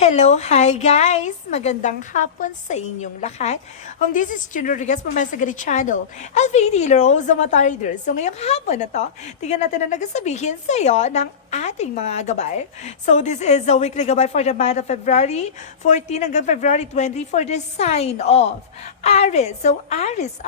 Hello, hi guys! Magandang hapon sa inyong lahat. This is June Rodriguez from Masagari Channel. Alvin Rose of Matarder. So ngayong hapon na to, tingnan natin na nagsasabihin sa iyo ng ating mga gabay. So this is a weekly gabay for the month of February 14 hanggang February 20 for the sign of Aries. So Aries,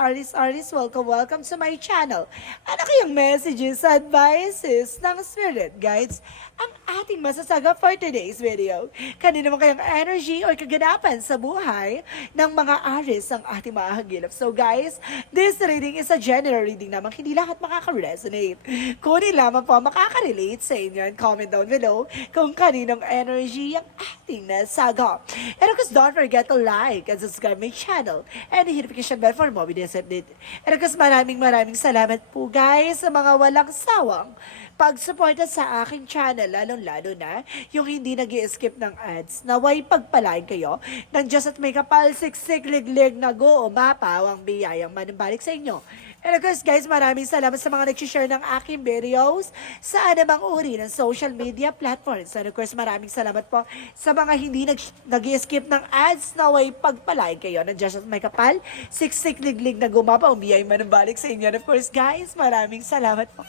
welcome to my channel. Ano kayang messages, advices ng Spirit Guides ang ating masasaga for today's video? Kanino naman kayang energy or kaganapan sa buhay ng mga Aries ang ating mahagilap. So guys, this reading is a general reading naman. Hindi lahat makaka-resonate. Kunin lamang po makaka-relate sa inyo and comment down below kung kaninong energy ang ating nasaga. And of course, don't forget to like and subscribe my channel and the notification bell for more videos update. And of course, maraming salamat po guys sa mga walang sawang pagsuporta sa aking channel, lalong-lalo na yung hindi nag-i-skip ng ads. Naway pagpalain kayo ng Diyos at may kapal, siksik, liglig na go, umapawang biyayang manumbalik sa inyo. And of course guys, maraming salamat sa mga nag-share ng aking videos sa anumang uri ng social media platforms. And of course, maraming salamat po sa mga hindi nag-i-skip ng ads. Naway pagpalain kayo ng Diyos at may kapal, siksik, liglig na gumapawang biyayang manumbalik sa inyo. And of course guys, maraming salamat po.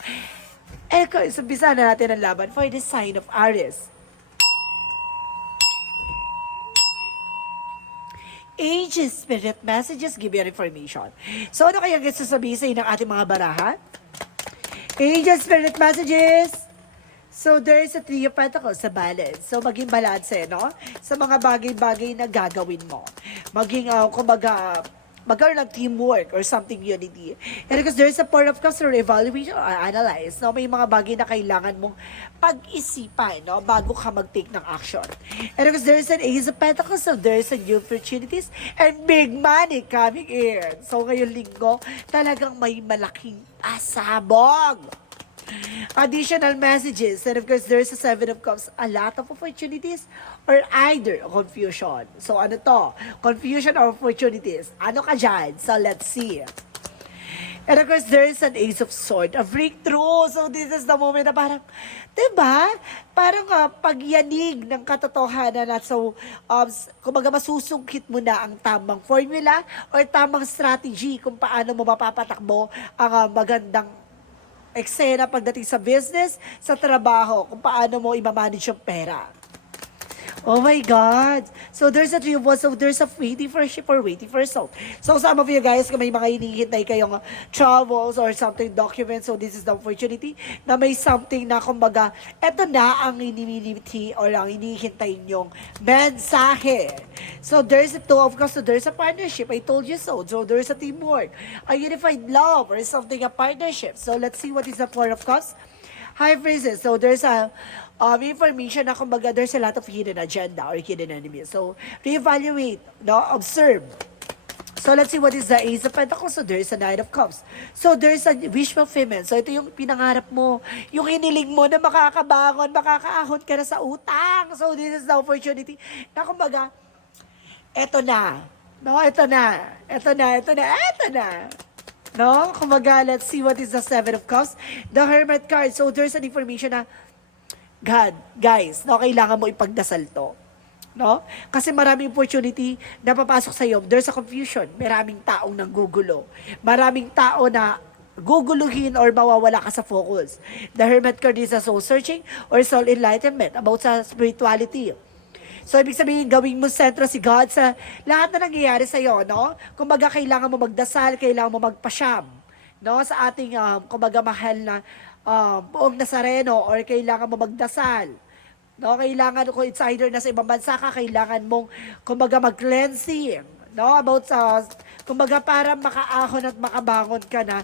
And guys, umpisa na natin ang laban for the sign of Aries. Age, spirit, messages, give your information. So, ano kaya gusto sabihin sa ng ating mga barahan? Age, spirit, messages. So, there is a Three of Pentacles sa balance. So, maging balanse, no? Sa mga bagay-bagay na gagawin mo. Maging, kumbaga, magkaroon ng teamwork or something unity. And because there's a Four of Cups or evaluation or analyze, no? May mga bagay na kailangan mong pag-isipan, no? Bago ka mag-take ng action. And because there's an Ace of Pentacles, so there's a new opportunities and big money coming in. So ngayong linggo, talagang may malaking pasabog. Additional messages, and of course there's a Seven of Cups, a lot of opportunities or either confusion. So ano to? Confusion or opportunities? Ano ka dyan? So let's see. And of course there's an Ace of Swords, a breakthrough. So this is the moment na parang, diba? Parang pagyanig ng katotohanan na so, kumbaga masusungkit mo na ang tamang formula or tamang strategy kung paano mo mapapatakbo ang magandang eksena pagdating sa business, sa trabaho, kung paano mo i-manage yung pera. Oh my God! So there's a Three of Wands, so there's a waiting for a ship or waiting for a soul. So some of you guys, kung may mga hinihintay kayong travels or something documents, so this is the opportunity na may something na kumbaga, eto na ang inimiliti or ang hinihintay nyong mensahe. So there's a Two of Cups, so there's a partnership. I told you so. So there's a teamwork, a unified love or something, a partnership. So let's see what is the Four of Cups. High Priestess, so there's a information na kumbaga there's a lot of hidden agenda or hidden enemies. So, reevaluate, no? Observe. So, let's see what is the Ace of Pentacles. So, there's a Knight of Cups. So, there's a wish fulfillment. So, ito yung pinangarap mo. Yung hiniling mo na makakabangon, makakaahon ka na sa utang. So, this is the opportunity na kumbaga, eto na. No, eto na. Eto na, eto na, eto na. No? Kumbaga, let's see what is the Seven of Cups. The Hermit card. So, there's an information na God, guys, no, kailangan mo ipagdasal to. No? Kasi maraming opportunity na papasok sa iyo. There's a confusion. Maraming taong nanggugulo. Maraming tao na guguluhin or mawawala ka sa focus. The Hermit card is a soul searching or soul enlightenment about sa spirituality. So, ibig sabihin, gawing mo sentro si God sa lahat na nangyayari sa iyo, no? Kumbaga, kailangan mo magdasal, kailangan mo magpasyam, no? Sa ating, kumbaga, mahal na buong Nazareno or kailangan mo magdasal. No, kailangan kung it's either nasa ibang bansa ka, kailangan mong kumbaga mag-cleansing, no? About sa kumbaga para makaahon at makabangon ka na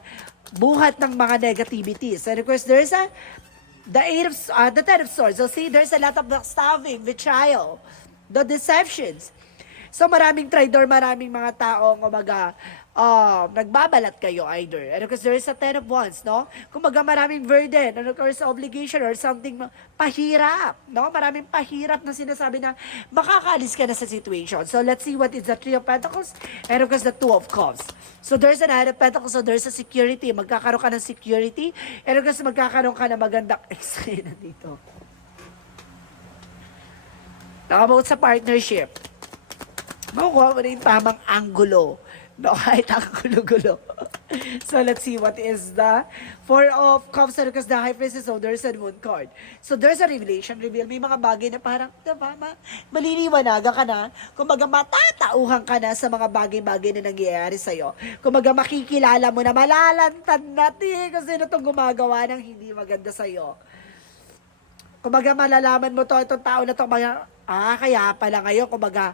buhat ng mga negativities. And of course, there's the Ten of Swords. So see, there's a lot of backstabbing, betrayal, the deceptions. So maraming traitor, maraming mga tao, kumbaga, nagbabalat kayo either. And of course, there is a Ten of Wands, no? Kumbaga, maraming burden, and of course, obligation or something pahirap, no? Maraming pahirap na sinasabi na makakaalis ka na sa situation. So, let's see what is the Three of Pentacles and of course, the Two of Cups. So, there's an Knight of Pentacles, so there's a security. Magkakaroon ka ng security and of course, magkakaroon ka ng magandang eksena dito. About sa partnership, makukuha mo na yung tamang anggulo. No, kahit ang gulo-gulo. So, let's see what is the Four of Cups because the High Priestess, so there's a Moon card. So, there's a revelation, reveal. May mga bagay na parang, diba, maliliwanagan ka na. Kumbaga, matatauhan ka na sa mga bagay-bagay na nangyayari sa'yo. Kumbaga, makikilala mo na malalantad natin kasi na itong gumagawa ng hindi maganda sa'yo. Kumbaga, malalaman mo to, itong tao na to, kaya pala ngayon, kumbaga,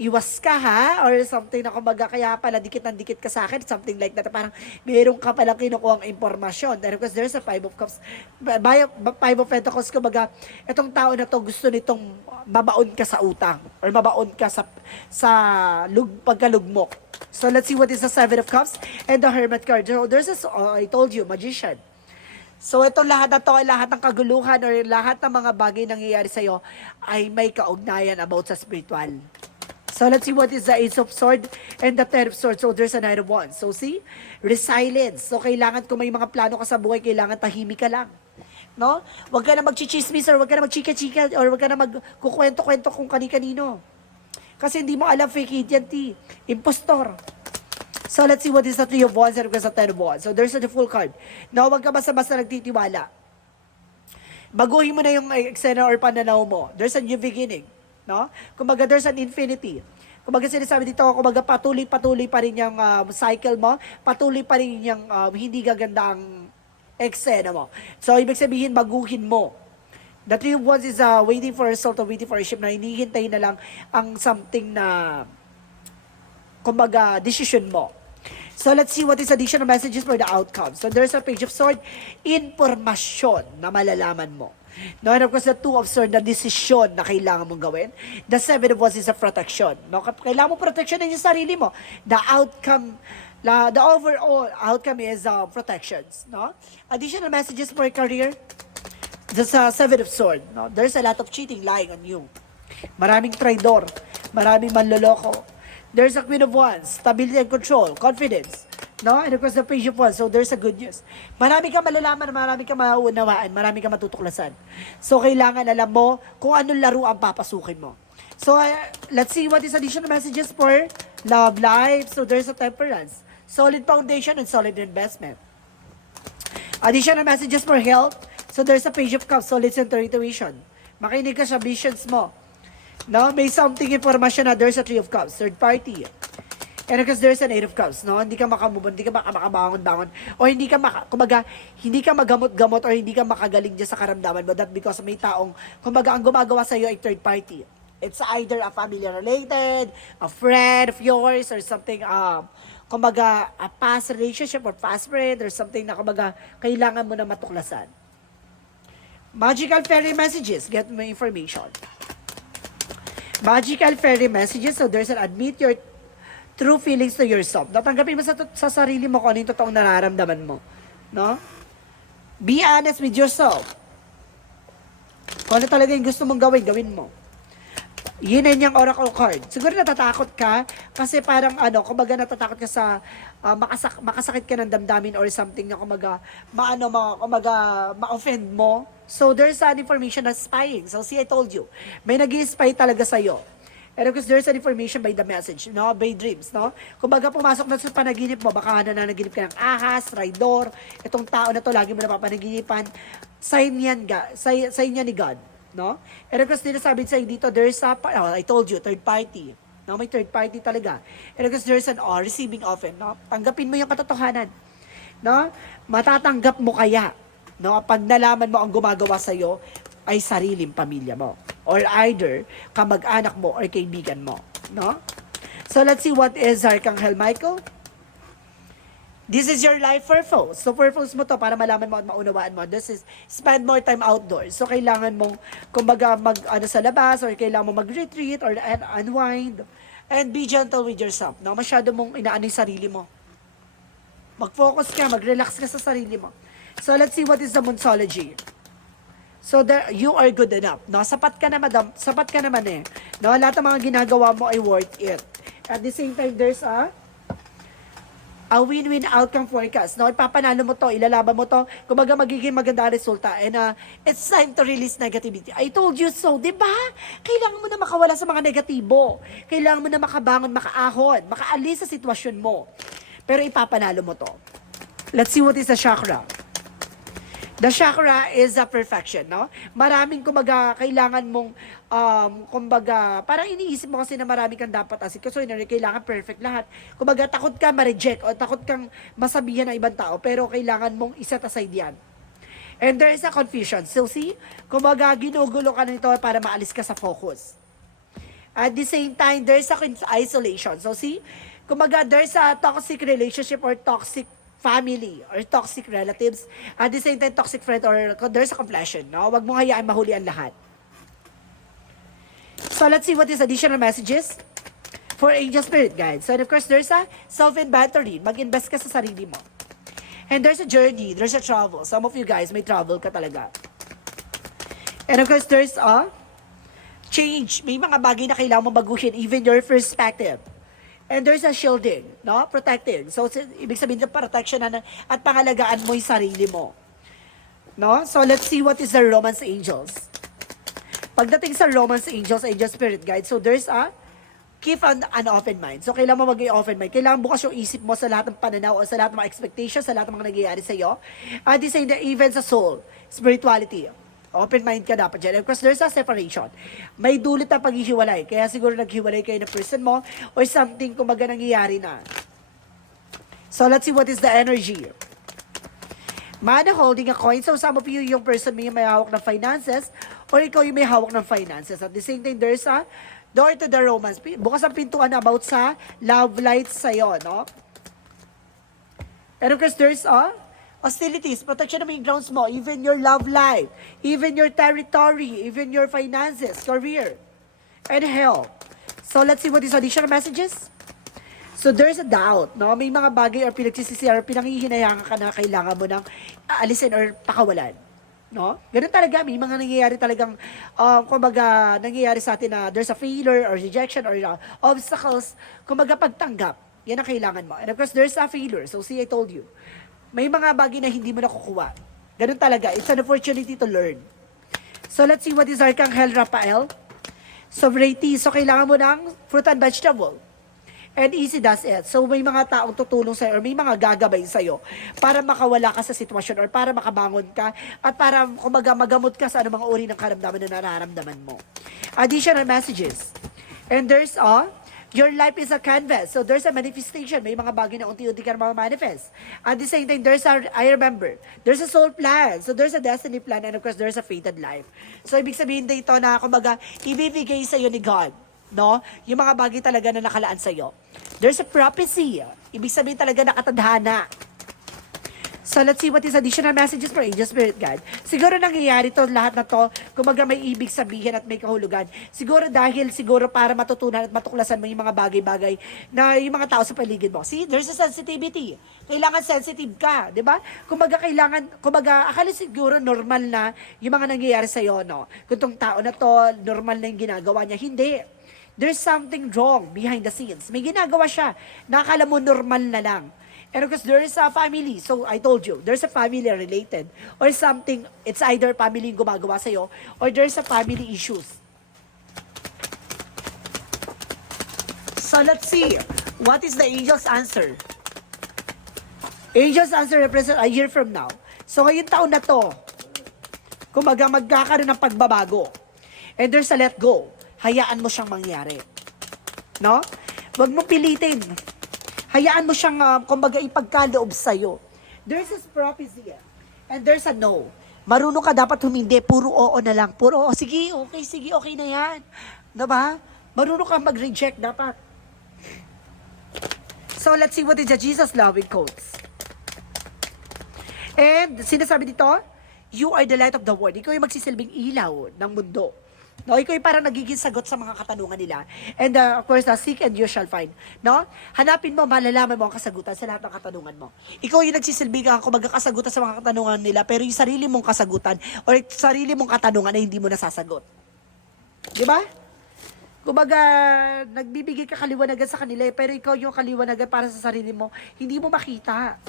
iwas ka ha, or something na kumbaga kaya pala dikit ng dikit ka sa akin, something like that, parang meron ka palang kinukuha ang impormasyon. Dahil because there's a Five of Cups, Five of Pentacles, kumbaga, itong tao na to gusto nitong mabaon ka sa utang, or mabaon ka sa pagkalugmok. So let's see what is the Seven of Cups and the Hermit card. So there's I told you, Magician. So itong lahat na to, lahat ng kaguluhan or lahat ng mga bagay nangyayari sa'yo ay may kaugnayan about sa spiritual. So let's see what is the Ace of Swords and the Ten of Swords. So there's a Knight of Wands. So see, resilience. So kailangan kung may mga plano ka sa buhay, kailangan tahimik ka lang. No? Huwag ka na magchichismis or huwag ka na magchika-chika or huwag ka na magkukwento-kwento kung kani-kanino. Kasi hindi mo alam fake identity. Impostor. So let's see what is the Three of Wands and the Ten of Wands. So there's the Full card. No, huwag ka basta-basta nagtitiwala. Baguhin mo na yung eksena or pananaw mo. There's a new beginning. No? Kumbaga, there's an infinity. Kumbaga, sinasabi dito, kumbaga, patuloy-patuloy pa rin yung cycle mo, patuloy pa rin yung hindi gaganda ang eksena mo. So, ibig sabihin, baguhin mo. The Three of Wands is waiting for a result or waiting for a ship na hinihintay na lang ang something na, kumbaga, decision mo. So, let's see what is additional messages for the outcome. So, there's a Page of Swords, informasyon na malalaman mo. No, and of course, the Two of Swords, na desisyon na kailangan mong gawin. The Seven of Wands is a protection. No, kailangan mo protection ng sarili mo. The outcome, the overall outcome is protections. No? Additional messages for career. The Seven of Swords. No? There's a lot of cheating lying on you. Maraming traidor. Maraming manloloko. There's a Queen of Wands. Stability and control. Confidence. No? And of course, the Page of Wands. So, there's a good news. Marami kang malalaman, marami kang mauunawaan, marami kang matutuklasan. So, kailangan alam mo kung anong laro ang papasukin mo. So, let's see what is additional messages for love life. So, there's a Temperance. Solid foundation and solid investment. Additional messages for health. So, there's a Page of Cups. Solid center intuition. Makinig ka sa visions mo. No? May something information na there's a Three of Cups. Third party. And because there's an Eight of Cups, no? Hindi ka makamubon, hindi ka makabangon-bangon, o hindi ka kumbaga, hindi ka magamot-gamot or hindi ka makagaling dyan sa karamdaman mo. That because may taong, kumbaga, ang gumagawa sa'yo ay third party. It's either a family related, a friend of yours, or something, kumbaga, a past relationship or past friend, or something na, kumbaga, kailangan mo na matuklasan. Magical fairy messages, get mo information. Magical fairy messages, so there's an admit your true feelings to yourself. Natanggapin mo sa sarili mo kung ano yung totoong nararamdaman mo. No? Be honest with yourself. Kung ano talaga yung gusto mong gawin, gawin mo. Yun ay niyang oracle card. Siguro natatakot ka kasi parang kumbaga natatakot ka sa makasakit ka ng damdamin or something na kumbaga ma-offend mo. So there's an information na spying. So see, I told you, may nag-i-spy talaga sa'yo. And of course, there's an information by the message, no? By dreams, no? Kung baga pumasok na sa panaginip mo, baka nananaginip ka ng ahas, traidor, itong tao na to, lagi mo napapanaginipan, sign yan ni God, no? And of course, sinasabi sa'yo dito, there's I told you, third party, no? May third party talaga. And of course, there's an receiving often, no? Tanggapin mo yung katotohanan, no? Matatanggap mo kaya, no? Pag nalaman mo ang gumagawa sa'yo, ay sariling pamilya mo. Or either kamag-anak mo or kaibigan mo. No? So let's see what is Archangel Michael. This is your life purpose. So purpose mo to para malaman mo at maunawaan mo. This is spend more time outdoors. So kailangan mong kumbaga sa labas or kailangan mo mag-retreat or unwind. And be gentle with yourself. No? Masyado mong inaano yung sarili mo. Mag-focus ka, mag-relax ka sa sarili mo. So let's see what is the Monsology. So there, you are good enough. No, sapat ka na sapat ka naman eh. No, lahat ng mga ginagawa mo ay worth it. At the same time, there's a win-win outcome forecast. No, ipapanalo mo to, ilalaban mo to, kumbaga magiging maganda resulta. And it's time to release negativity. I told you so, di ba? Kailangan mo na makawala sa mga negatibo. Kailangan mo na makabangon, makaahon, makaalis sa sitwasyon mo. Pero ipapanalo mo to. Let's see what is the chakra. The chakra is a perfection, no? Maraming, kumbaga, kailangan mong, kumbaga, parang iniisip mo kasi na marami kang dapat asik. So, kailangan perfect lahat. Kumbaga, takot ka ma-reject o takot kang masabihan ng ibang tao, pero kailangan mong iset aside yan. And there is a confusion. So, see? Kumbaga, ginugulo ka nito para maalis ka sa focus. At the same time, there's a isolation. So, see? Kumbaga, there's a toxic relationship or toxic family or toxic relatives. At the same time, toxic friend or there's a completion. No? Huwag mong hayaan mahuli ang lahat. So, let's see what is additional messages for angel spirit guides. So, and of course, there's a self-inventory. Mag-invest ka sa sarili mo. And there's a journey. There's a travel. Some of you guys, may travel ka talaga. And of course, there's a change. May mga bagay na kailangan mo baguhin, even your perspective. And there's a shielding, no? Protecting. So, ibig sabihin ng protection na at pangalagaan mo yung sarili mo. No? So, let's see what is the romance angels. Pagdating sa romance angels, angel spirit guide, so there's a keep an open mind. So, kailangan mo mag-open mind. Kailangan bukas yung isip mo sa lahat ng pananaw o sa lahat ng mga expectations, sa lahat ng mga nangyayari sa'yo. At the same time, even sa soul, spirituality. Open mind ka dapat dyan. Because there's a separation. May dulot na paghihiwalay. Kaya siguro naghiwalay kayo ng person mo or something kumbaga nangyayari na. So, let's see what is the energy. Man holding a coin. So, some of you, yung person may hawak ng finances or ikaw yung may hawak ng finances. At the same time, there's a door to the romance. Bukas ang pintuan about sa love light sa'yo, no? And of course, there's a hostilities, protection ng grounds mo, even your love life, even your territory, even your finances, career, and health. So, let's see what is additional messages. So, there's a doubt, no? May mga bagay or pinagsisisiyan or pinanghihinayangan ka na kailangan mo nang aalisin or pakawalan. No? Ganun talaga, may mga nangyayari talagang, kumbaga, nangyayari sa atin na there's a failure or rejection or obstacles, kumbaga pagtanggap, yan ang kailangan mo. And of course, there's a failure. So, see, I told you. May mga bagay na hindi mo nakukuha. Ganun talaga. It's an opportunity to learn. So, let's see what is Archangel Raphael. Sovereignty. So, kailangan mo ng fruit and vegetable. And easy does it. So, may mga taong tutulong sa'yo or may mga gagabay sa'yo para makawala ka sa sitwasyon or para makabangon ka at para kumbaga magamot ka sa anumang uri ng karamdaman na nararamdaman mo. Additional messages. And there's your life is a canvas. So, there's a manifestation. May mga bagay na unti-unti ka na manifest. At the same time, I remember, there's a soul plan. So, there's a destiny plan. And of course, there's a fated life. So, ibig sabihin dito na, kumbaga, ibibigay sa'yo ni God. No? Yung mga bagay talaga na nakalaan sa'yo. There's a prophecy. Ibig sabihin talaga nakatadhana. So, let's see what is additional messages for Angel Spirit Guide. Siguro nangyayari to, lahat na to, kumaga may ibig sabihin at may kahulugan. Siguro para matutunan at matuklasan mo yung mga bagay-bagay na yung mga tao sa paligid mo. See, there's a sensitivity. Kailangan sensitive ka, di ba? Kumaga, akala siguro normal na yung mga nangyayari sa'yo, no? Kung tong tao na to, normal na yung ginagawa niya. Hindi. There's something wrong behind the scenes. May ginagawa siya. Nakakala mo normal na lang. And of course, there is a family. So, I told you, there's a family related. Or something, it's either family yung gumagawa sa'yo, or there's a family issues. So, let's see. What is the angel's answer? Angel's answer represents a year from now. So, ngayong taon na to, kumaga magkakaroon ng pagbabago. And there's a let go. Hayaan mo siyang mangyari. No? Huwag mo pilitin. Hayaan mo siyang, kumbaga, ipagkaloob sa'yo. There's this prophecy, and there's a no. Marunong ka dapat humindi, puro oo na lang. Puro oo, sige, okay na yan. Diba? Marunong ka mag-reject dapat. So, let's see what is the Jesus loving quotes. And, sinasabi dito, you are the light of the world. Ikaw yung magsisilbing ilaw ng mundo. No, ikaw yung parang nagiging sagot sa mga katanungan nila. And of course, seek and you shall find. No? Hanapin mo, malalaman mo ang kasagutan sa lahat ng katanungan mo. Ikaw yung nagsisilbi ka kung magkakasagutan sa mga katanungan nila, pero yung sarili mong kasagutan or sarili mong katanungan ay hindi mo nasasagot. Di ba? Kumbaga, nagbibigay ka kaliwanagan sa kanila, pero ikaw yung kaliwanagan para sa sarili mo, hindi mo makita.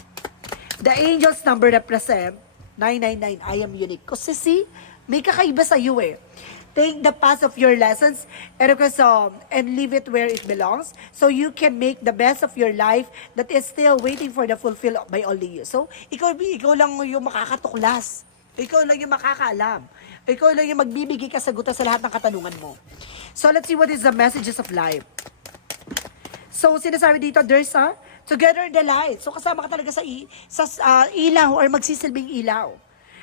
The angel's number represent 999, I am unique. Kasi see, may kakaiba sa iyo eh. take the past of your lessons and, of course, and leave it where it belongs so you can make the best of your life that is still waiting for the fulfill by only you. So, ikaw lang yung makakatuklas. Ikaw lang yung makakaalam. Ikaw lang yung magbibigay kasagutan sa lahat ng katanungan mo. So, let's see what is the messages of life. So, sinasabi dito, there's a together in the light. So, kasama ka talaga sa ilaw or magsisilbing ilaw.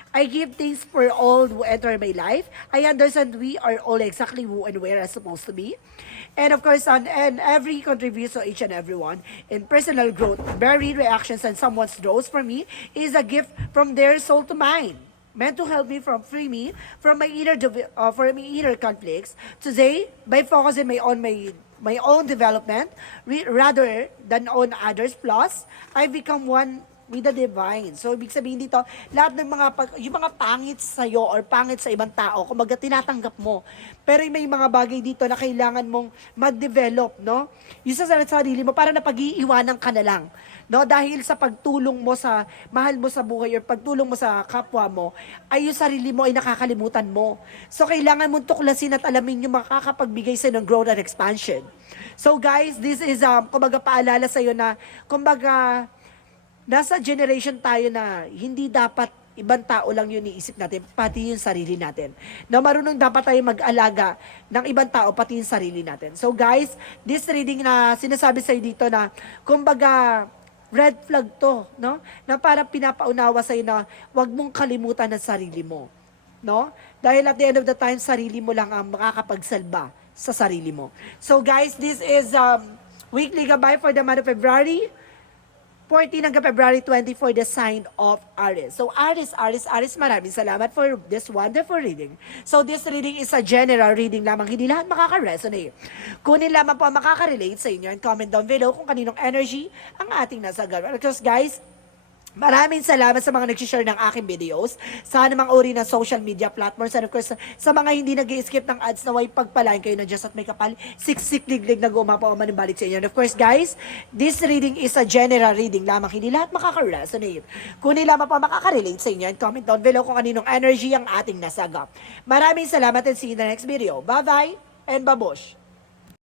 I give thanks for all who enter my life. I understand we are all exactly who and where are supposed to be. And of course, and every contribution, each and every one, in personal growth, very reactions and someone's growth for me is a gift from their soul to mine. Meant to help me free me from my inner conflicts. Today, by focusing my own development rather than on others' flaws, I become one with the divine. So, ibig sabihin dito, lahat ng yung mga pangit sa'yo or pangit sa ibang tao, kumbaga tinatanggap mo. Pero may mga bagay dito na kailangan mong mag-develop, no? Yung sa sarili mo, para na pag-iiwanan ka na lang. No? Dahil sa pagtulong mo sa mahal mo sa buhay or pagtulong mo sa kapwa mo, ay yung sarili mo ay nakakalimutan mo. So, kailangan mong tuklasin at alamin yung makakapagbigay sa'yo ng growth and expansion. So, guys, this is, kumbaga paalala sa'yo na, kumbaga, nasa generation tayo na hindi dapat ibang tao lang yun iisip natin, pati yung sarili natin. Na marunong dapat tayo mag-alaga ng ibang tao, pati yung sarili natin. So guys, this reading na sinasabi sa'yo dito na, kumbaga, red flag to, no? Na parang pinapaunawa sa'yo na huwag mong kalimutan ang sarili mo. No? Dahil at the end of the time, sarili mo lang ang makakapagsalba sa sarili mo. So guys, this is weekly gabay for the month of February. 14 hanggang February 20 for the sign of Aries. So Aries, maraming salamat for this wonderful reading. So this reading is a general reading lamang, hindi lahat makaka-resonate. Kunin lamang po ang makaka-relate sa inyo and comment down below kung kaninong energy ang ating nasa gawin. Because guys, maraming salamat sa mga nag-share ng aking videos sa anumang uri ng social media platforms. And of course, sa mga hindi nag-skip ng ads na way pagpalain kayo na Diyos at may kapal, siksik-liglig na gumapaw ang manibalik sa inyo. And of course, guys, this reading is a general reading lamang. Hindi lahat makaka-resonate. Kunin lamang po makaka-relate sa inyo and comment down below kung kaninong energy ang ating nasagap. Maraming salamat and see you in the next video. Bye-bye and babush!